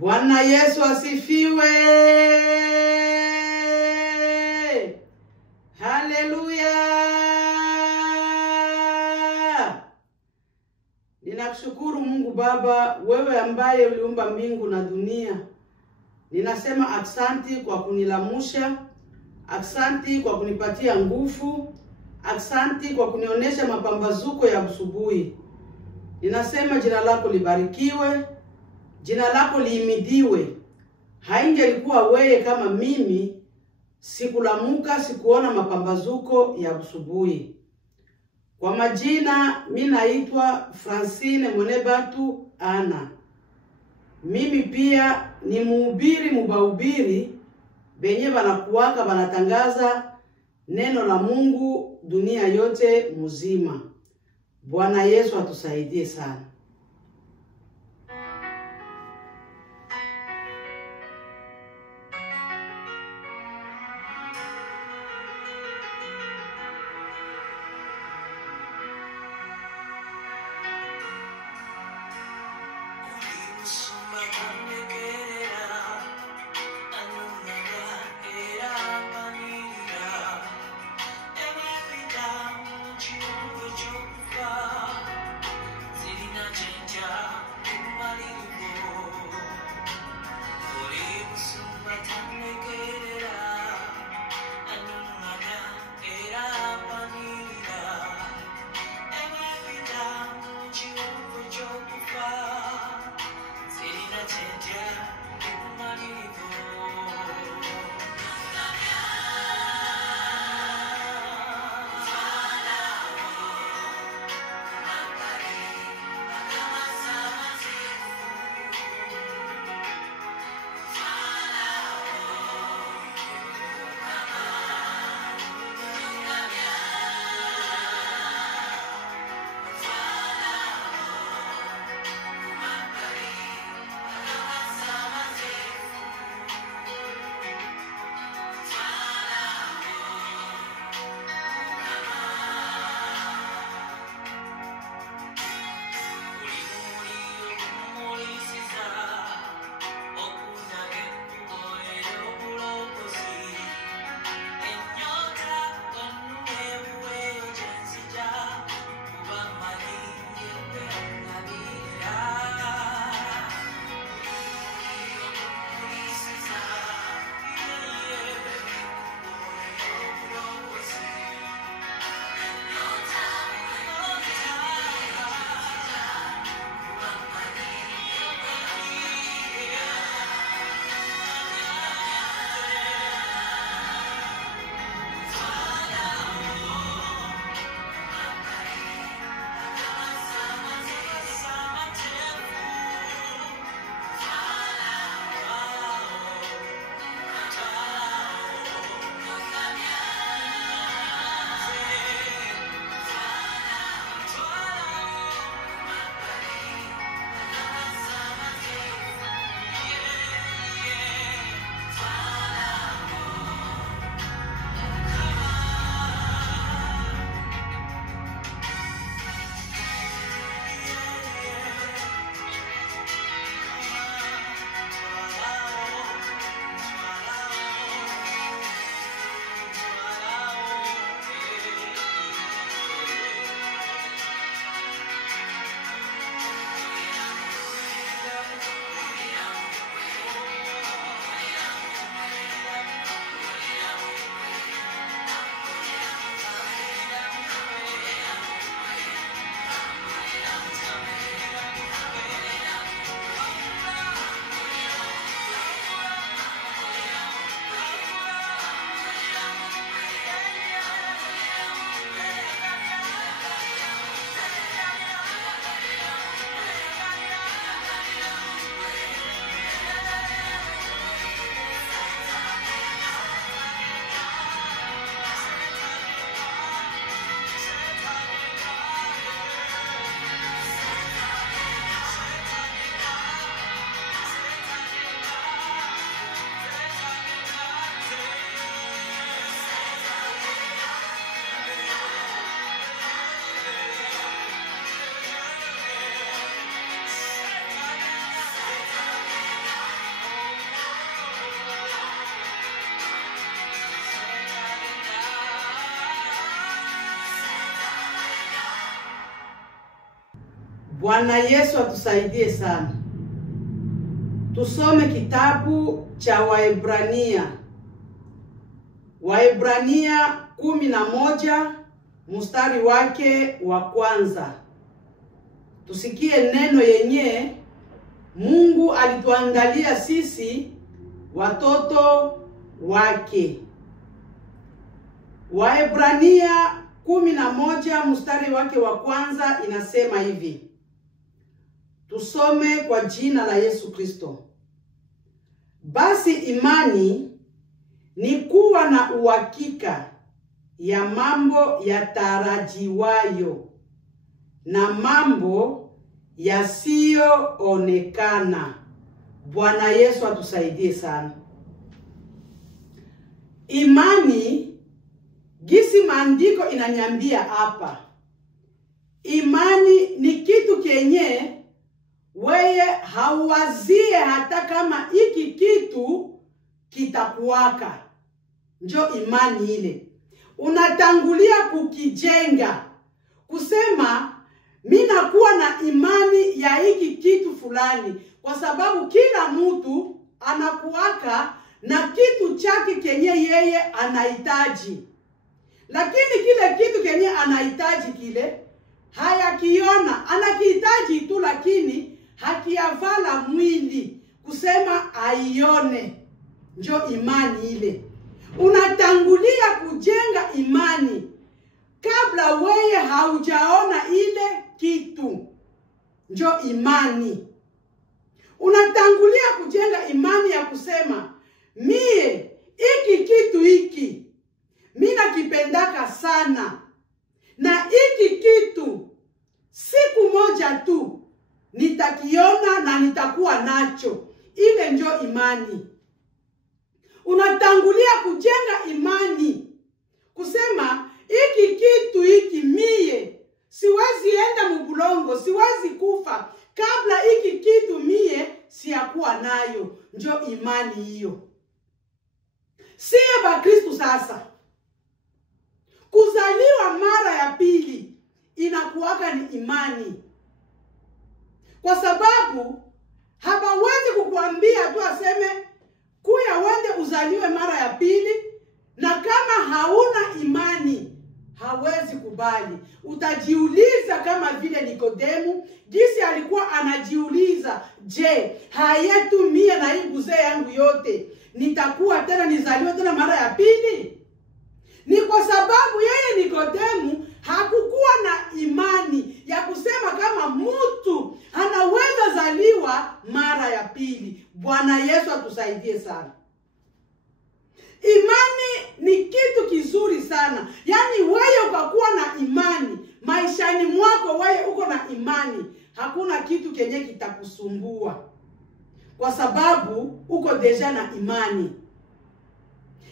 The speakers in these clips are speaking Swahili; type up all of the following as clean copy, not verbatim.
Bwana Yesu asifiwe. Haleluya. Ninakushukuru Mungu Baba, wewe ambaye uliumba mbingu na dunia. Ninasema aksanti kwa kunilamusha, aksanti kwa kunipatia nguvu, aksanti kwa kunionyesha mapambazuko ya asubuhi. Ninasema jina lako libarikiwe, jina lako liimidiwe. Haingelikuwa wewe kama mimi sikulamuka sikuona mapambazuko ya asubuhi. Kwa majina mimi naitwa Francine Mwenebatu Ana. Mimi pia ni mhubiri mubahubiri benye banakuwaka banatangaza neno la Mungu dunia yote mzima. Bwana Yesu atusaidie sana. Zilina Bwana Yesu atusaidie sana. Tusome kitabu cha Waebrania. Waebrania 11 mstari wake wa kwanza. Tusikie neno yenye Mungu alituandalia sisi watoto wake. Waebrania 11 mstari wake wa kwanza inasema hivi. Tusome kwa jina la Yesu Kristo. Basi imani ni kuwa na uhakika ya mambo yatarajiwayo na mambo yasiyoonekana. Bwana Yesu atusaidie sana. Imani, gisi maandiko inanyambia hapa, imani ni kitu kenye weye hauwazie hata kama hiki kitu kitakuwaka. Njo imani ile. Unatangulia kukijenga. Kusema, mina kuwa na imani ya hiki kitu fulani. Kwa sababu kila mtu anakuwaka na kitu chake kenye yeye anahitaji. Lakini kile kitu kenye anahitaji kile, hayakiona. Anakihitaji tu lakini hakiavala mwili. Kusema aione. Njo imani ile. Unatangulia kujenga imani kabla weye haujaona ile kitu. Njo imani. Unatangulia kujenga imani ya kusema, mie iki kitu hiki mina kipendaka sana, na iki kitu siku moja tu nitakiona na nitakuwa nacho. Ile njo imani. Unatangulia kujenga imani kusema, iki kitu hiki mie siwezi enda mbulongo, siwezi kufa kabla iki kitu mie siyakuwa nayo. Njo imani hiyo. Siye Bakristu sasa, kuzaliwa mara ya pili inakuwaka ni imani. Kwa sababu hawawezi kukuambia tu aseme kuya wende uzaliwe mara ya pili, na kama hauna imani hawezi kubali. Utajiuliza kama vile Nikodemu, jinsi alikuwa anajiuliza, je, hayetu mie na hii buze yangu yote nitakuwa tena nizaliwe tena mara ya pili? Ni kwa sababu yeye Nikodemu hakukuwa na imani ya kusema kama mtu anaweza zaliwa mara ya pili. Bwana Yesu atusaidie sana. Imani ni kitu kizuri sana. Yani wewe ukakuwa na imani, maishani mwako wewe uko na imani, hakuna kitu kenye kitakusumbua. Kwa sababu uko deja na imani.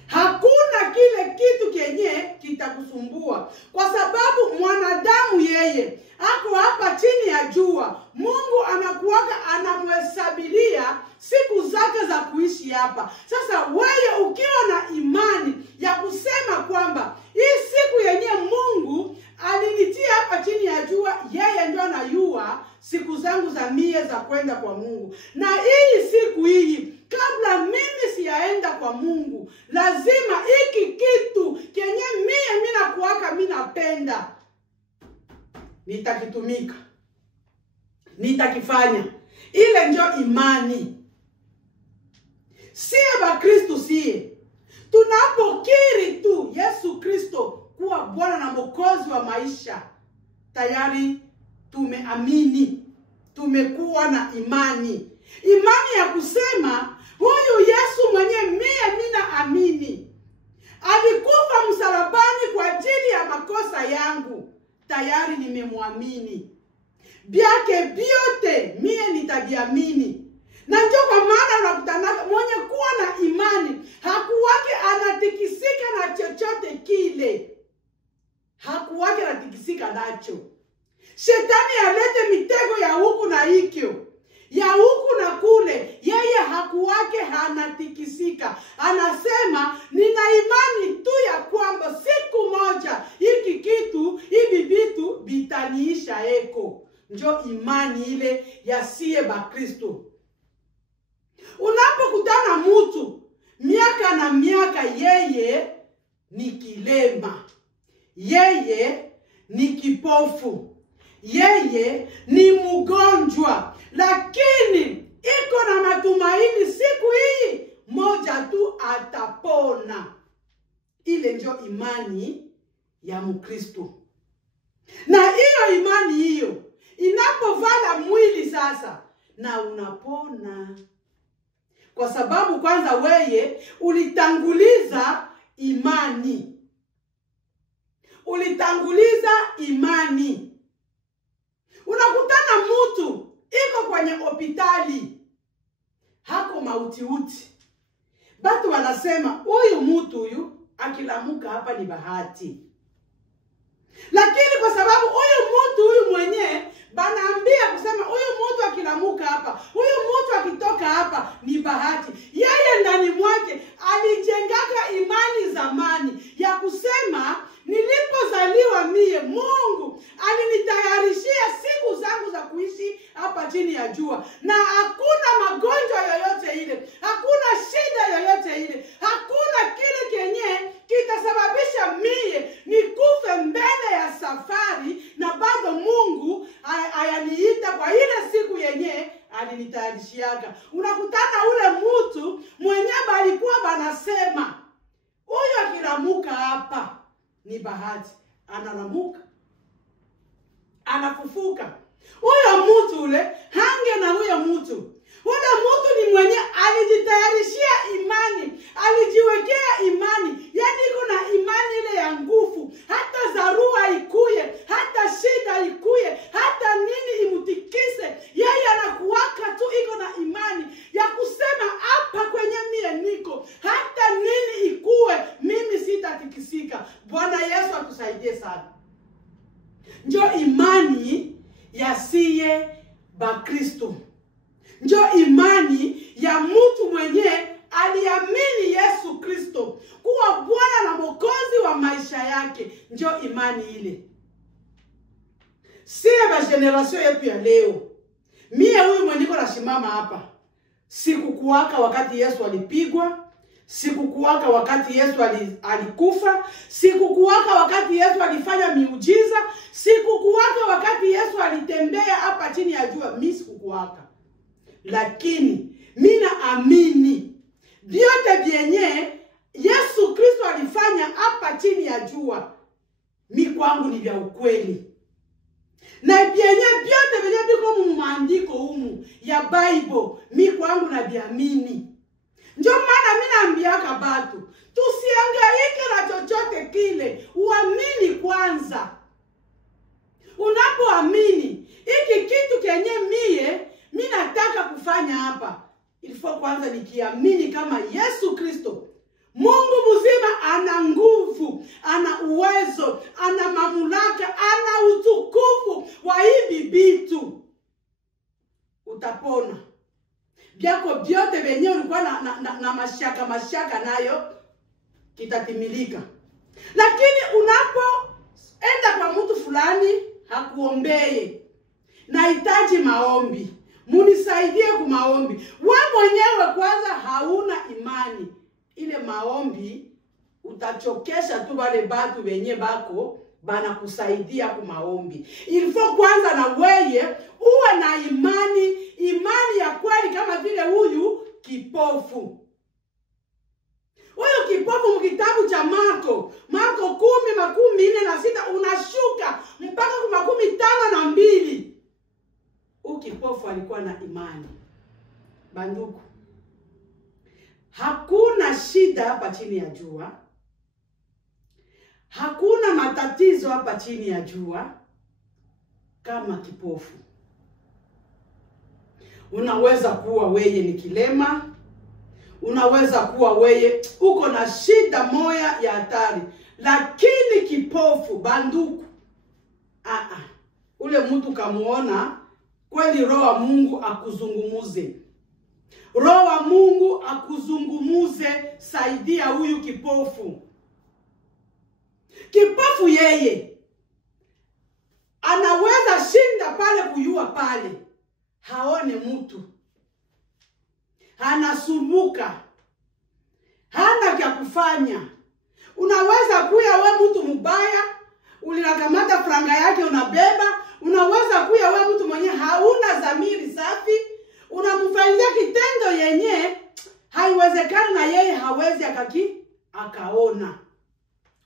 Hakuna kile kitu kenye kitakusumbua. Kwa sababu mwanadamu yeye ako hapa chini ya jua. Mungu anakuwaka anamhesabilia siku zake za kuishi hapa. Sasa wewe ukiwa na imani ya kusema kwamba hii siku yenye Mungu alinitia hapa chini ya jua, yeye ndio anayua siku zangu za mie za kwenda kwa Mungu. Na hii siku hii, kabla mimi siyaenda kwa Mungu, lazima hiki kitu kenye mie mina kuwaka minapenda, nitakitumika, nitakifanya. Ile ndio imani. Siye Bakristu siye, tunapokiri tu Yesu Kristo kuwa Bwana na Mwokozi wa maisha, tayari tumeamini, tumekuwa na imani. Imani ya kusema, huyu Yesu mwenye mina amini, alikufa msalabani kwa ajili ya makosa yangu, tayari nimemwamini. Byake biote mie nitabiamini. Na ndio kwa maana unakutana mwenye kuwa na imani hakuwake anatikisika na chochote kile. Hakuwake anatikisika nacho. Shetani alete mitego ya huku na hikyo, ya huku na kule, yeye hakuwake hanatikisika. Anasema nina imani tu ya kwamba siku moja hiki kitu, hivi vitu vitaniisha eko. njo imani ile ya siye bakristo. Unapokutana mtu miaka na miaka, yeye ni kilema, yeye ni kipofu, yeye ni mgonjwa, lakini iko na matumaini siku hii moja tu atapona. Ile ndio imani ya Mkristo. Na hiyo imani hiyo inapovala mwili sasa, na unapona. Kwa sababu kwanza weye ulitanguliza imani. Ulitanguliza imani. Unakutana mtu iko kwenye hospitali, hako mautiuti. Batu wanasema huyu mtu huyu akilamuka hapa ni bahati. Lakini kwa sababu huyu mtu huyu mwenye banaambia kusema huyu mtu akilamuka hapa, huyu mtu akitoka hapa ni bahati. Yeye ndani mwake alijengaka imani zamani ya kusema nilipozaliwa mie, Mungu alinitayarishia siku zangu za kuishi hapa chini ya jua. Na hakuna magonjwa yoyote ile, hakuna shida yoyote ile, hakuna kile kenye kitasababisha mie nikufe mbele ya safari, na bado Mungu ayaniita kwa ile siku yenye alinitayarishiaga. Unakutana ule mtu mwenye balikuwa banasema huyu akilamuka hapa ni bahati, analamuka, anafufuka. Huyo mtu ule hange na huyo mtu. Ule mtu ni mwenye alijitayarishia imani, alijiwekea imani. Yani iko na imani ile ya nguvu. Hata dharura ikuye, hata shida ikuye, hata nini imutikise, yeye anakuwaka tu iko na imani ya kusema hapa kwenye mie niko, hata nini ikuwe mimi sitatikisika. Bwana Yesu atusaidie sana. Njo imani ya siye bakristo. Njo imani ya mtu mwenye aliamini Yesu Kristo kuwa Bwana na Mwokozi wa maisha yake. Njo imani ile. Siye ba generation yetu ya leo. Mie huyu mwenye niko nasimama hapa, sikukuwaka wakati Yesu alipigwa, sikukuwaka wakati Yesu alikufa, sikukuwaka wakati Yesu alifanya miujiza, sikukuwaka wakati Yesu alitembea hapa chini ya jua. Mimi sikukuwaka. Lakini mina amini vyote vyenye Yesu Kristo alifanya hapa chini ya jua, mi kwangu ni vya ukweli. Na vyenye vyote vyenye viko mu maandiko humu ya Bible, mi kwangu na viamini. Ndio maana mimi naambiaka batu, tusihangaike na chochote kile, uamini kwanza. Unapoamini, hiki kitu kenye mimi nataka kufanya hapa, ilifo kwanza nikiamini kama Yesu Kristo, Mungu mzima, ana nguvu, ana uwezo, ana mamlaka, ana utukufu wa hivi vitu. Utapona. Vyako vyote venye ulikuwa na mashaka nayo kitatimilika. Lakini unapoenda kwa mtu fulani hakuombeye, nahitaji maombi, munisaidie kwa maombi, wewe mwenyewe kwanza hauna imani, ile maombi utachokesha tu wale batu wenye bako bana kusaidia kwa maombi. Ilifo kwanza na weye uwe na imani ya kweli, kama vile huyu kipofu. Huyu kipofu mkitabu cha Marko 10:46 unashuka mpaka 52. Huyu kipofu alikuwa na imani. Banduku, hakuna shida hapa chini ya jua, hakuna matatizo hapa chini ya jua kama kipofu. Unaweza kuwa weye ni kilema, unaweza kuwa weye uko na shida moya ya hatari, lakini kipofu, banduku, ule mtu kamuona kweli, roho wa Mungu akuzungumuze. Roho wa Mungu akuzungumuze, saidia huyu kipofu. Kipofu yeye anaweza shinda pale kuyua pale, haone mtu, anasumbuka, hana kya kufanya. Unaweza kuya we mtu mbaya, ulinakamata franga yake unabeba. Unaweza kuya we mtu mwenye hauna dhamiri safi, unamfanyia kitendo yenye haiwezekani na yeye hawezi akaona.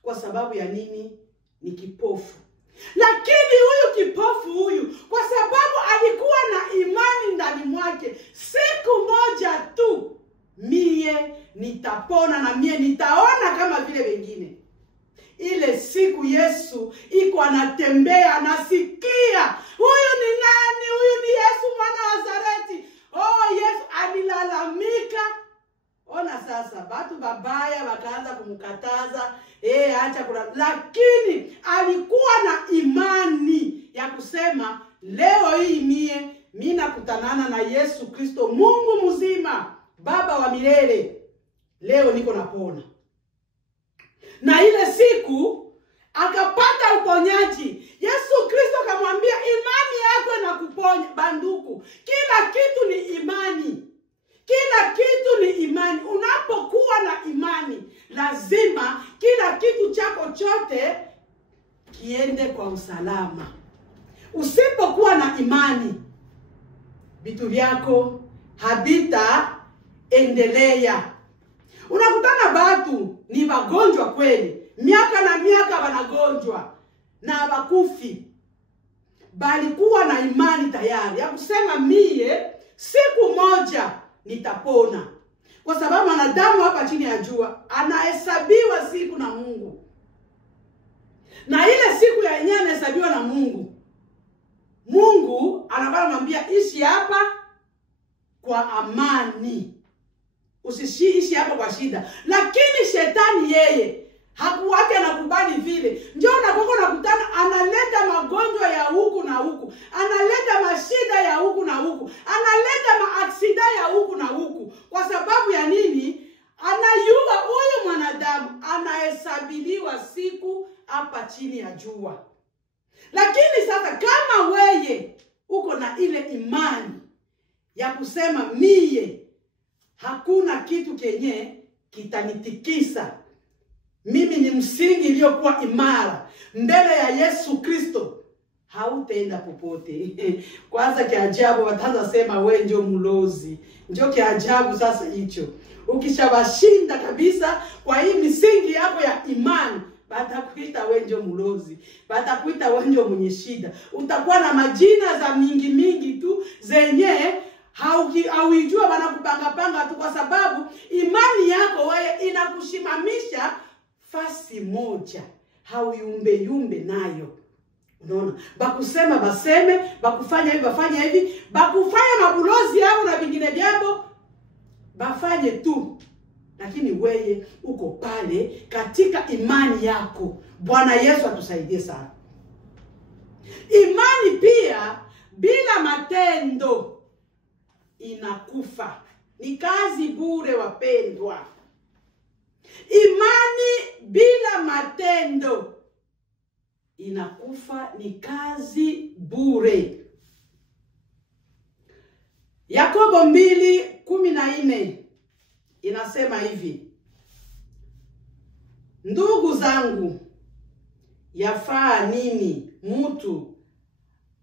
Kwa sababu ya nini? Ni kipofu. Lakini huyu kipofu huyu, kwa sababu alikuwa na imani ndani mwake, siku moja tu, mie nitapona na mie nitaona kama vile wengine. Ile siku Yesu iko anatembea, anasikia, huyu ni nani? Huyu ni Yesu mwana wa Nazareti. Oh, Yesu alilalamika. Ona sasa, batu babaya wakaanza kumkataza, acha kula. Lakini alikuwa na imani ya kusema, leo hii mimi nakutanana na Yesu Kristo, Mungu mzima, Baba wa milele. Leo niko napona. Na ile siku akapata uponyaji. Yesu Kristo akamwambia, imani yako inakuponya. Banduku, kila kitu ni imani. Kila kitu ni imani. Unapokuwa na imani, lazima kila kitu chako chote kiende kwa usalama. Usipokuwa na imani, vitu vyako habita endelea. Unakutana batu ni wagonjwa kweli, miaka na miaka wanagonjwa na wakufi. Balikuwa na imani tayari ya kusema, mie siku moja nitapona. Kwa sababu wanadamu hapa chini ya jua anahesabiwa siku na Mungu. Na ile siku ya yenyewe anahesabiwa na Mungu, Mungu anamwambia, ishi hapa kwa amani, usiishi hapa kwa shida. Lakini shetani yeye hakuwake anakubali vile. Njoo unakoko nakutana, analeta magonjwa ya huku na huku, analeta mashida ya huku na huku, analeta maaksida ya huku na huku. Kwa sababu ya nini? Anayua huyu mwanadamu anahesabiliwa siku hapa chini ya jua. Lakini sasa kama weye uko na ile imani ya kusema, mie hakuna kitu kenye kitanitikisa, mimi ni msingi iliyokuwa imara mbele ya Yesu Kristo, hautaenda popote. Kwanza kiajabu wataanza sema, we ndio mlozi. Ndio kiajabu sasa hicho. Ukishawashinda kabisa kwa hii misingi yako ya imani, batakuita we ndio mlozi, batakuita we ndio mwenye shida. Utakuwa na majina za mingi tu zenye hauijua, wanakupanga tu, kwa sababu imani yako wewe inakushimamisha fasi moja, hauyumbe nayo. Unaona, bakusema baseme, bakufanya hivi bafanya hivi, bakufanya mabulozi yao na vingine vyabo bafanye tu. Lakini wewe uko pale katika imani yako. Bwana Yesu atusaidie sana. Imani pia bila matendo inakufa. Ni kazi bure wapendwa. Imani bila matendo inakufa, ni kazi bure. Yakobo 2:14 inasema hivi: ndugu zangu, yafaa nini mtu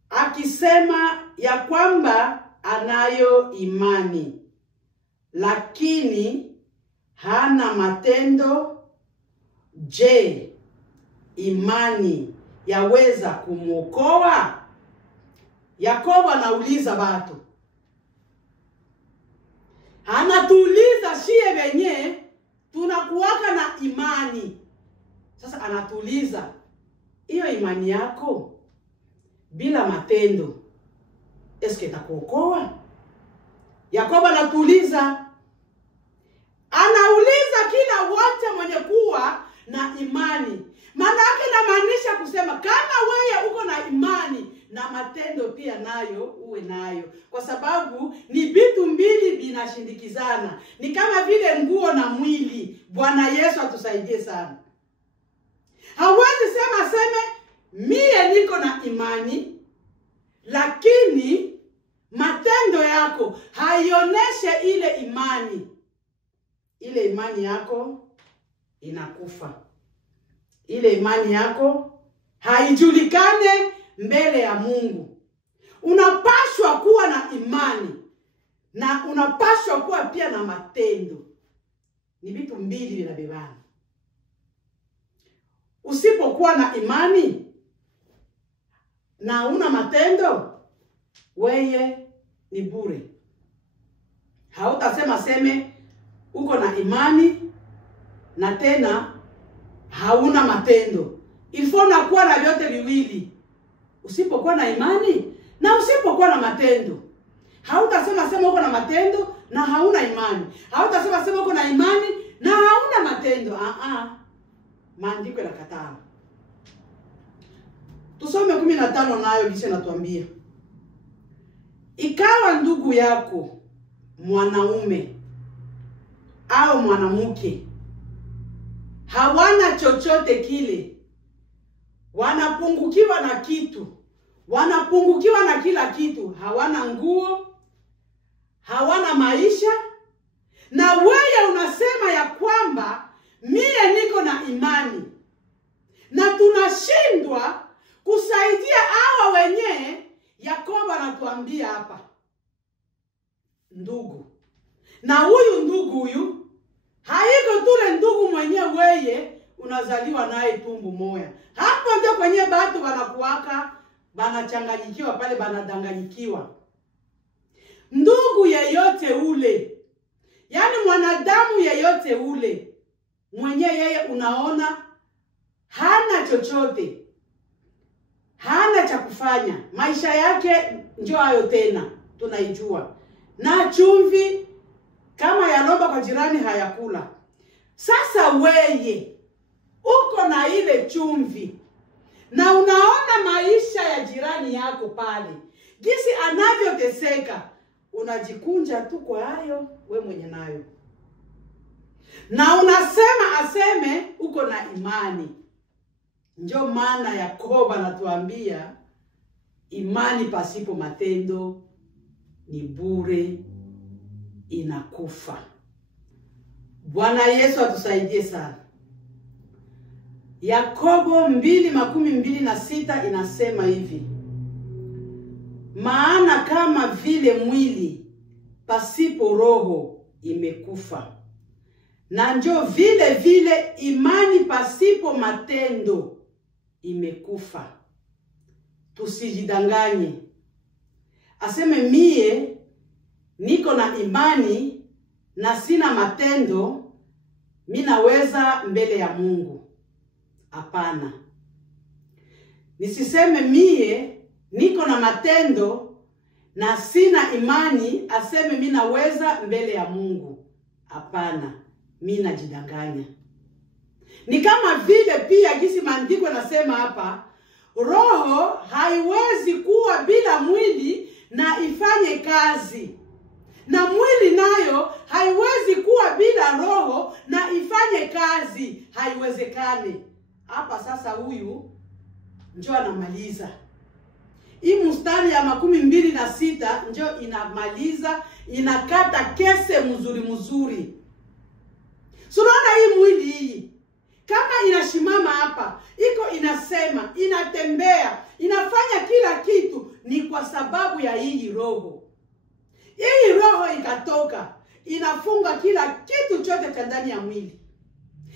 akisema ya kwamba anayo imani, lakini hana matendo? Je, imani yaweza kumwokoa? Yakobo anauliza watu. Anatuuliza shie wenye tunakuwaka na imani. Sasa anatuuliza, hiyo imani yako bila matendo eske itakuokoa? Yakobo anatuuliza. Anauliza kila wote mwenye kuwa na imani. Maana yake inamaanisha kusema kama wewe uko na imani na matendo pia nayo uwe nayo, kwa sababu ni vitu mbili vinashindikizana. Ni kama vile nguo na mwili. Bwana Yesu atusaidie sana. Hawezi sema mie niko na imani lakini matendo yako haioneshe ile imani, ile imani yako inakufa. Ile imani yako haijulikane mbele ya Mungu. Unapaswa kuwa na imani na unapaswa kuwa pia na matendo. Ni vitu mbili vinabebana. Usipokuwa na imani na una matendo, wewe ni bure. Hautasema seme uko na imani na tena hauna matendo. Ilifo na kuwa na vyote viwili. Usipokuwa na imani na usipokuwa na matendo. Hautasema sema uko na matendo na hauna imani. Hautasema sema uko na imani na hauna matendo. Maandiko yanakataa. Tusome 15 nayo kisha natuambia. Ikawa ndugu yako mwanaume au mwanamke hawana chochote kile, wanapungukiwa na kitu, wanapungukiwa na kila kitu, hawana nguo, hawana maisha, na wewe unasema ya kwamba mie niko na imani, na tunashindwa kusaidia hawa wenyewe. Yakobo anatuambia hapa, ndugu. Na huyu ndugu huyu haiko tule ndugu mwenye wewe unazaliwa naye tumbu moya. Hapo ndio kwenye watu wanakuwaka banachanganyikiwa pale, banadanganyikiwa. Ndugu yeyote ule, yani mwanadamu yeyote ule mwenye yeye unaona hana chochote, hana cha kufanya, maisha yake ndio hayo tena tunaijua, na chumvi kama yalomba kwa jirani hayakula. Sasa weye uko na ile chumvi na unaona maisha ya jirani yako pale jinsi anavyoteseka, unajikunja tu kwa hayo we mwenye nayo, na unasema aseme uko na imani. Ndio maana Yakobo anatuambia imani pasipo matendo ni bure, inakufa. Bwana Yesu atusaidie sana. Yakobo 2:26 inasema hivi: maana kama vile mwili pasipo roho imekufa, na njo vile vile imani pasipo matendo imekufa. Tusijidanganye. Aseme mie niko na imani na sina matendo, minaweza mbele ya Mungu. Hapana. Nisiseme mie niko na matendo na sina imani, aseme minaweza mbele ya Mungu. Hapana, mina jidanganya. Ni kama vile pia jinsi maandiko nasema hapa, roho haiwezi kuwa bila mwili na ifanye kazi, na mwili nayo haiwezi kuwa bila roho na ifanye kazi. Haiwezekane. Hapa sasa huyu njoo anamaliza. Hii mstari ya 26 njoo inamaliza, inakata kese mzuri. Sunaona hii mwili hii kama inashimama hapa, iko inasema, inatembea, inafanya kila kitu, ni kwa sababu ya hii roho. Hii roho ikatoka, inafunga kila kitu chote cha ndani ya mwili.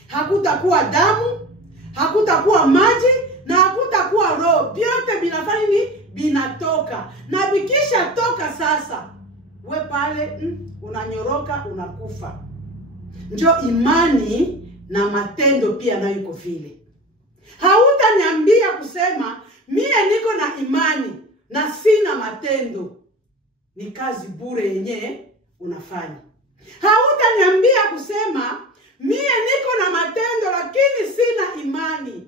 Hakutakuwa damu, hakutakuwa maji, na hakutakuwa roho. Vyote binafanya nini? Binatoka. Na bikisha toka sasa, we pale unanyoroka, unakufa. Njo imani na matendo pia nayo iko vile. Hautaniambia kusema mie niko na imani na sina matendo, ni kazi bure yenye unafanya. Hautaniambia kusema mie niko na matendo lakini sina imani,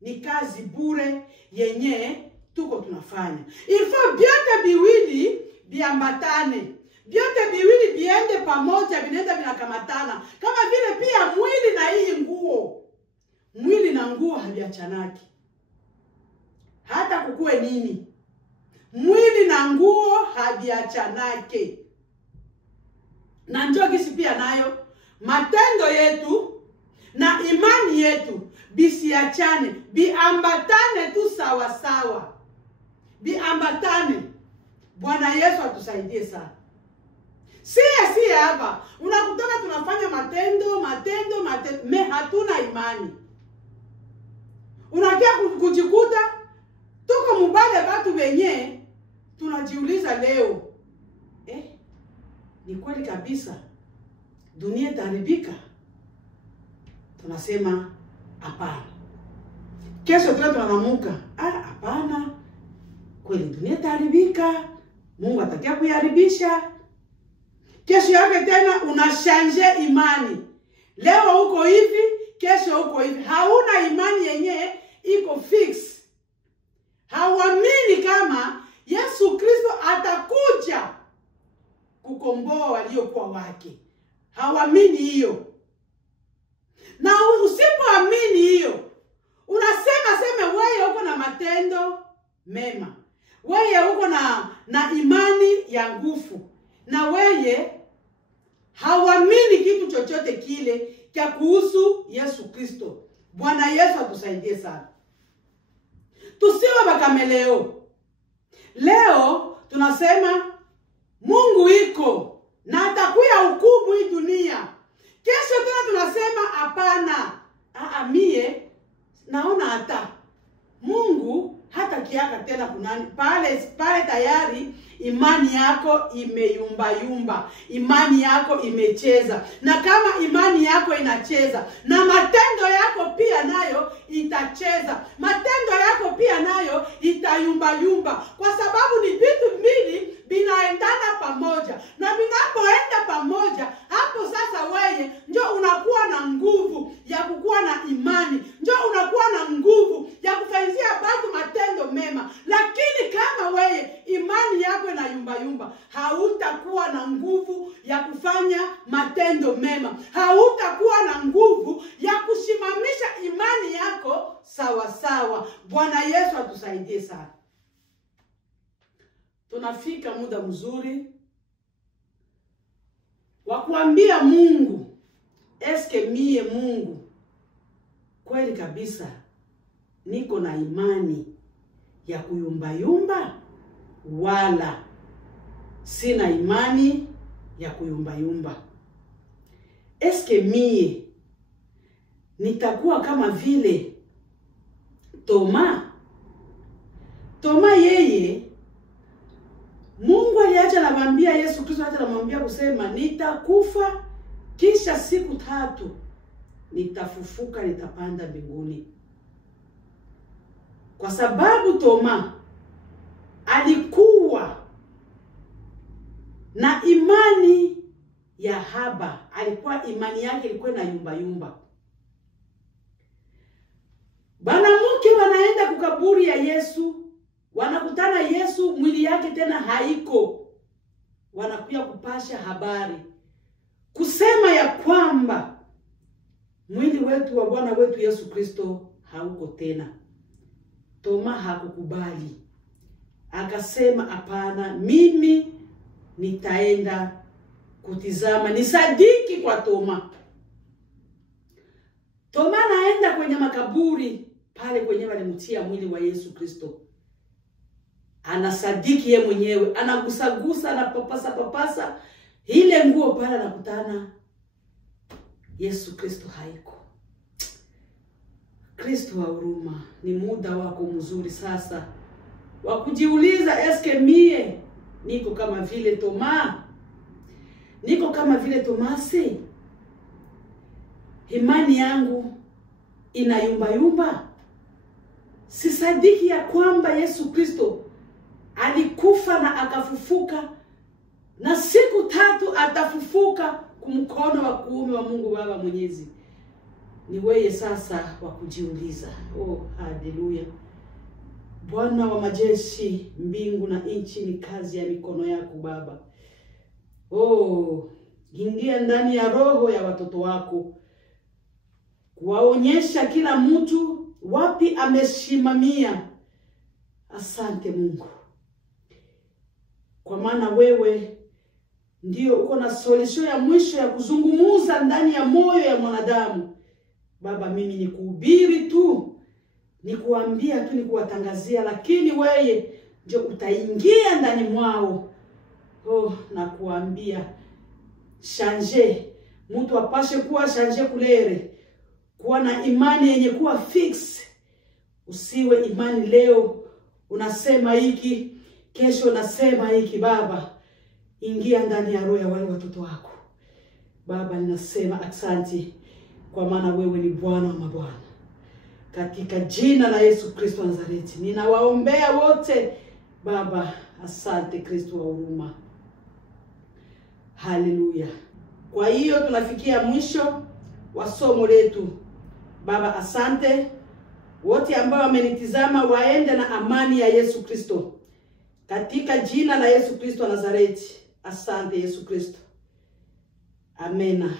ni kazi bure yenye tuko tunafanya. Ilifo vyote viwili viambatane, vyote viwili viende pamoja, vinaenda vinakamatana. Kama vile pia mwili na hii nguo, mwili na nguo haviachanaki. Hata kukue nini, mwili na nguo haviachanake. Na njoo kisi pia nayo matendo yetu na imani yetu bisiachane, biambatane tu sawa sawa. Biambatane. Bwana Yesu atusaidie sana. Si hapa unakutana tunafanya matendo me hatuna imani. Unakia kujikuta tuko mubale watu wenye tunajiuliza leo, ni kweli kabisa dunia itaharibika? Tunasema hapana. Kesho tunaamuka, hapana, kweli dunia itaharibika, Mungu atakia kuiharibisha. Kesho yake tena unashanje imani. Leo uko hivi, kesho uko hivi. Hauna imani yenye iko fix. Hauamini kama Yesu Kristo atakuja kukomboa waliokuwa wake. Hauamini hiyo. Na usipoamini hiyo, unasema wewe uko na matendo mema. Wewe uko na imani ya nguvu. Na wewe hauamini kitu chochote kile cha kuhusu Yesu Kristo. Bwana Yesu atusaidie sana. Tusiwe bakameleo. Leo tunasema Mungu iko na atakuya hukumu hii dunia. Kesho tena tunasema hapana. Mie naona hata Mungu hata kiaka tena kunani. Pale tayari imani yako imeyumba. Imani yako imecheza. Na kama imani yako inacheza, na matendo yako pia nayo itacheza. Matendo yako pia nayo itayumba. Kwa sababu ni vitu mbili vinaendana pamoja. Na vinapoenda pamoja, hapo sasa wewe ndio unakuwa na nguvu ya kukuwa na imani. Ndio unakuwa na nguvu ya kufanyia watu matendo mema. Lakini kama wewe imani yako na yumba, hautakuwa na nguvu ya kufanya matendo mema. Hautakuwa na nguvu ya kusimamisha imani yako sawa sawa. Bwana Yesu atusaidie sana. Tunafika muda mzuri wa kuambia Mungu, eske mie Mungu kweli kabisa niko na imani ya kuyumba wala sina imani ya kuyumba? Eske mie nitakuwa kama vile Toma? Toma yeye Mungu aliacha anamwambia Yesu Kristo, acha anamwambia kusema nitakufa kisha siku 3 nitafufuka, nitapanda mbinguni. Kwa sababu Toma alikuwa na imani ya haba. Alikuwa imani yake ilikuwa na yumba. Banamuke wanaenda kukaburi ya Yesu, wanakutana Yesu mwili yake tena haiko. Wanakuja kupasha habari kusema ya kwamba mwili wetu wa Bwana wetu Yesu Kristo hauko tena. Toma hakukubali. Akasema hapana, mimi nitaenda kutizama. Ni sadiki kwa Toma. Toma naenda kwenye makaburi pale kwenye walimtia mwili wa Yesu Kristo. Anasadiki ye mwenyewe, anagusagusa, anapapasa ile nguo pale, anakutana Yesu Kristo haiko. Kristo wa huruma, ni muda wako mzuri sasa wa kujiuliza, eske mie niko kama vile Toma? Niko kama vile Tomasi? Imani yangu inayumba? Sisadiki ya kwamba Yesu Kristo alikufa na akafufuka, na siku 3 atafufuka kumkono wa kuume wa Mungu Baba Mwenyezi? Ni wewe sasa wa kujiuliza. Haleluya. Bwana wa majeshi, mbingu na nchi ni kazi ya mikono yako Baba. Ingia ndani ya roho ya watoto wako, kuwaonyesha kila mtu wapi amesimamia. Asante Mungu. kwa maana wewe ndio uko na solution ya mwisho ya kuzungumuza ndani ya moyo ya mwanadamu. Baba, mimi ni kuhubiri tu, ni kuambia tu, ni kuwatangazia, lakini wewe ndio utaingia ndani mwao. Na kuambia changer, mtu apashe kuwa changer kulere, kuwa na imani yenye kuwa fix. Usiwe imani leo unasema hiki, kesho unasema hiki. Baba, ingia ndani ya roho ya wale watoto wako. Baba, ninasema asante, kwa maana wewe ni Bwana wa mabwana. Katika jina la Yesu Kristo wa Nazareti, ninawaombea wote. Baba, asante Kristo wa huruma. Haleluya. Kwa hiyo tunafikia mwisho wa somo letu. Baba, asante. Wote ambao wamenitizama waende na amani ya Yesu Kristo. Katika jina la Yesu Kristo wa Nazareti. Asante Yesu Kristo. Amena.